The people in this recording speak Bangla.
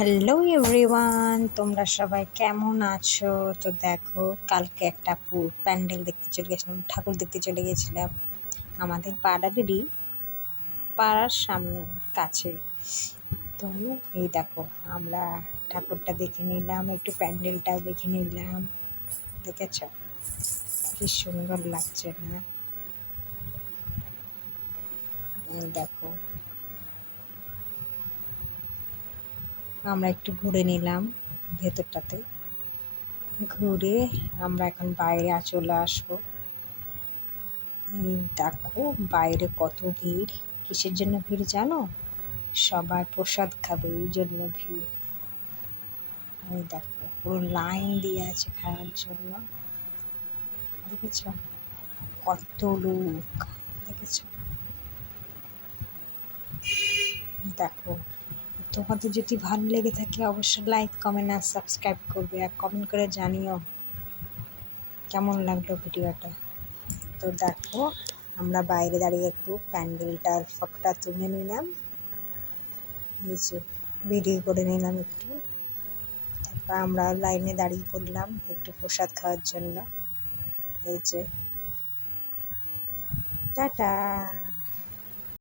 হ্যালো এভরিওয়ান, তোমরা সবাই কেমন আছো? তো দেখো, কালকে একটা প্যান্ডেল দেখতে চলে গেছিলাম, ঠাকুর দেখতে চলে গেছিলাম আমাদের পাড়ার সামনে কাছে। তো এই দেখো, আমরা ঠাকুরটা দেখে নিলাম, একটু প্যান্ডেলটাও দেখে নিলাম। দেখেছ কি সুন্দর লাগছে না? এই দেখো, আমরা একটু ঘুরে নিলাম ভেতরটাতে। ঘুরে আমরা এখন বাইরে চলে আসবো। এই দেখো বাইরে কত ভিড়। কিসের জন্য ভিড় জানো? সবাই প্রসাদ খাবে, এই জন্য ভিড়। এই দেখো পুরো লাইন দিয়ে আছে খাওয়ার জন্য। দেখেছ কত লোক? দেখেছ? দেখো, তোমাদের যদি ভালো লেগে থাকে অবশ্যই লাইক, কমেন্ট আর সাবস্ক্রাইব করবে, আর কমেন্ট করে জানিও কেমন লাগলো ভিডিওটা। তো দেখো, আমরা বাইরে দাঁড়িয়ে একটু প্যান্ডেলটার ফটোটা তুলে নিলাম, এই যে ভিডিও করে নিলাম একটু। তারপর আমরা লাইনে দাঁড়িয়ে পড়লাম একটু প্রসাদ খাওয়ার জন্য। এই যে টাটা।